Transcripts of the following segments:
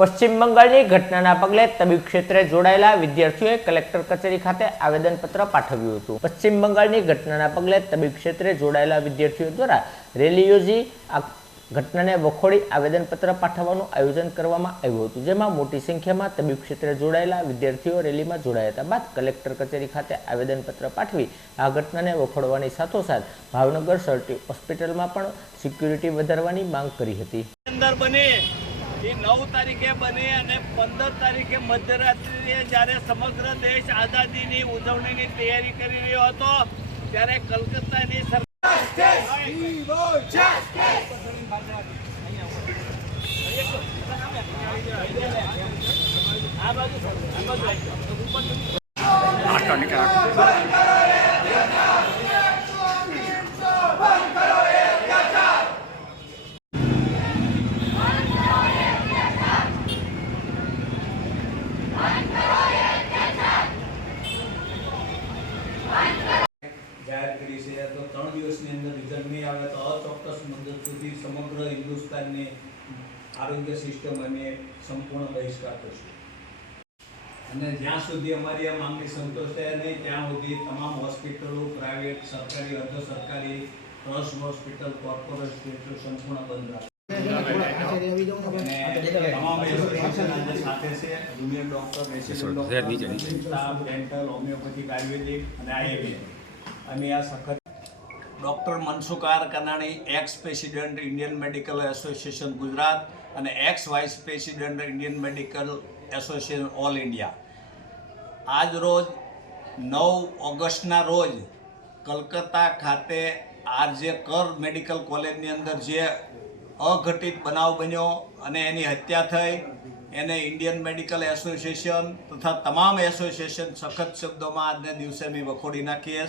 પશ્ચિમ બંગાળની ઘટનાના પગલે તબીબ ક્ષેત્રે જોડાયેલા વિદ્યાર્થીઓએ કલેક્ટર કચેરી ખાતે આવેદનપત્ર પાઠવ્યું હતું. પશ્ચિમ બંગાળની ઘટનાના પગલે તબીબ ક્ષેત્રે જોડાયેલા વિદ્યાર્થીઓ દ્વારા રેલી યોજી આ ઘટનાને વખોડી આવેદનપત્ર પાઠવવાનું આયોજન કરવામાં આવ્યું હતું. જેમાં મોટી સંખ્યામાં તબીબ ક્ષેત્રે જોડાયેલા વિદ્યાર્થીઓ રેલીમાં જોડાયા હતા બાદ કલેક્ટર કચેરી ખાતે આવેદનપત્ર પાઠવી આ ઘટનાને વખોડવાની સાથોસાથ ભાવનગર સર્ટી હોસ્પિટલમાં પણ સિક્યુરિટી વધારવાની માંગ કરી હતી. અંદર બની એ નવ તારીખે બની અને પંદર તારીખે મધ્યરાત્રિએ જ્યારે સમગ્ર દેશ આઝાદીની ઉજવણીની તૈયારી કરી રહ્યો હતો ત્યારે કલકત્તાની સરકાર આ બાજુ આ બાજુ જાહેર કરી છે તો ત્રણ દિવસની અંદર રિઝલ્ટ નહીં આવે તો અચોક્કસ મુદત સુધી સમગ્ર હિન્દુસ્તાનને આરોગ્ય સિસ્ટમ અમે સંપૂર્ણ બહિષ્કાર કરશું. અને જ્યાં સુધી અમારી આ માંગણી સંતોષાય નહીં ત્યાં સુધી તમામ હોસ્પિટલો પ્રાઇવેટ સરકારી અર્ધ સરકારી ટ્રસ્ટ હોસ્પિટલ કોર્પોરેટ હોસ્પિટલ સંપૂર્ણ બંધ સાથે છે. Junior doctor resident doctor dental homeopathic આયુર્વેદિક અને આયુર્વેદિક અમે આ સખત doctor Mansukh R Kanani ex president Indian medical association Gujarat અને ex vice president Indian medical association all India આજ રોજ નવ ઓગસ્ટના રોજ કલકત્તા ખાતે આરજે કર મેડિકલ કોલેજની અંદર જે અઘટિત બનાવ બન્યો અને એની હત્યા થઈ, એને ઇન્ડિયન મેડિકલ એસોસિએશન તથા તમામ એસોસિએશન સખત શબ્દોમાં આજના દિવસે મેં વખોડી નાખીએ.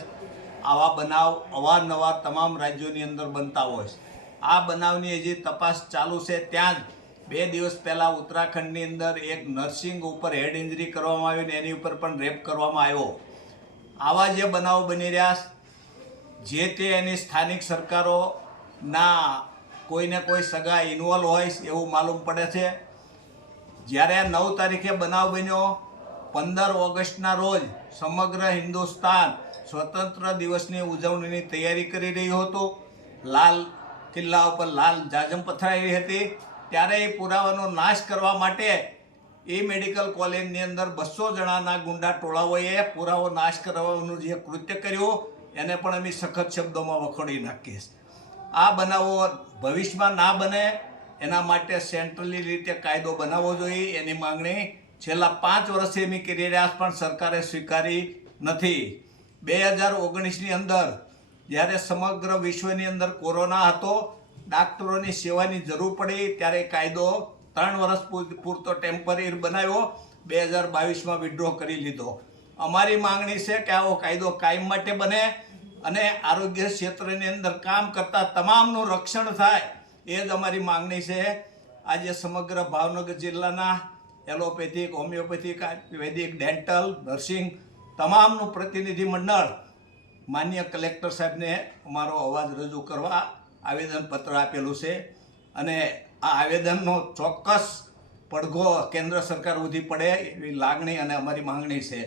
આવા બનાવ અવારનવાર તમામ રાજ્યોની અંદર બનતા હોય છે. આ બનાવની હજી તપાસ ચાલુ છે, ત્યાં જ બે દિવસ પહેલાં ઉત્તરાખંડની અંદર એક નર્સિંગ ઉપર હેડ ઇન્જરી કરવામાં આવી ને એની ઉપર પણ રેપ કરવામાં આવ્યો. આવા જે બનાવો બની રહ્યા જે તે એની સ્થાનિક સરકારોના કોઈને કોઈ સગા ઇન્વોલ્વ હોય એવું માલુમ પડે છે. જ્યારે નવ તારીખે બનાવ બન્યો, પંદર ઓગસ્ટના રોજ સમગ્ર હિન્દુસ્તાન સ્વતંત્ર દિવસની ઉજવણીની તૈયારી કરી રહ્યો હતો. લાલ કિલ્લા ઉપર લાલ જાજમ પથરાઈ હતી. ત્યારે એ પુરાવાનો નાશ કરવા માટે એ મેડિકલ કોલેજની અંદર બસો જણાના ગુંડા ટોળાઓએ પુરાવો નાશ કરવાનું જે કૃત્ય કર્યું, એને પણ અમે સખત શબ્દોમાં વખોડી નાખીએ આ બનાવો ભવિષ્યમાં ના બને, એના માટે સેન્ટ્રલી રીતે કાયદો બનાવવો જોઈએ. એની માંગણી છેલ્લા પાંચ વર્ષથી અમે કરી રહ્યા પણ સરકારે સ્વીકારી નથી. બે હજાર ઓગણીસની અંદર જ્યારે સમગ્ર વિશ્વની અંદર કોરોના હતો, ડાક્ટરોની સેવાની જરૂર પડી, ત્યારે કાયદો ત્રણ વર્ષ પૂર- પૂરતો ટેમ્પરરી બનાવ્યો, બે હજાર બાવીસમાં વિડ્રો કરી લીધો. અમારી માંગણી છે કે આવો કાયદો કાયમ માટે બને અને આરોગ્ય ક્ષેત્રની અંદર કામ કરતા તમામનું રક્ષણ થાય, એ જ અમારી માંગણી છે. આજે સમગ્ર ભાવનગર જિલ્લાના એલોપેથિક, હોમિયોપેથિક, આયુર્વેદિક, ડેન્ટલ, નર્સિંગ તમામનું પ્રતિનિધિ મંડળ, માન્ય કલેક્ટર સાહેબને અમારો અવાજ રજૂ કરવા આવેદનપત્ર આપેલું છે અને આ આવેદનનો ચોક્કસ પડઘો કેન્દ્ર સરકાર સુધી પડે એવી લાગણી અને અમારી માંગણી છે.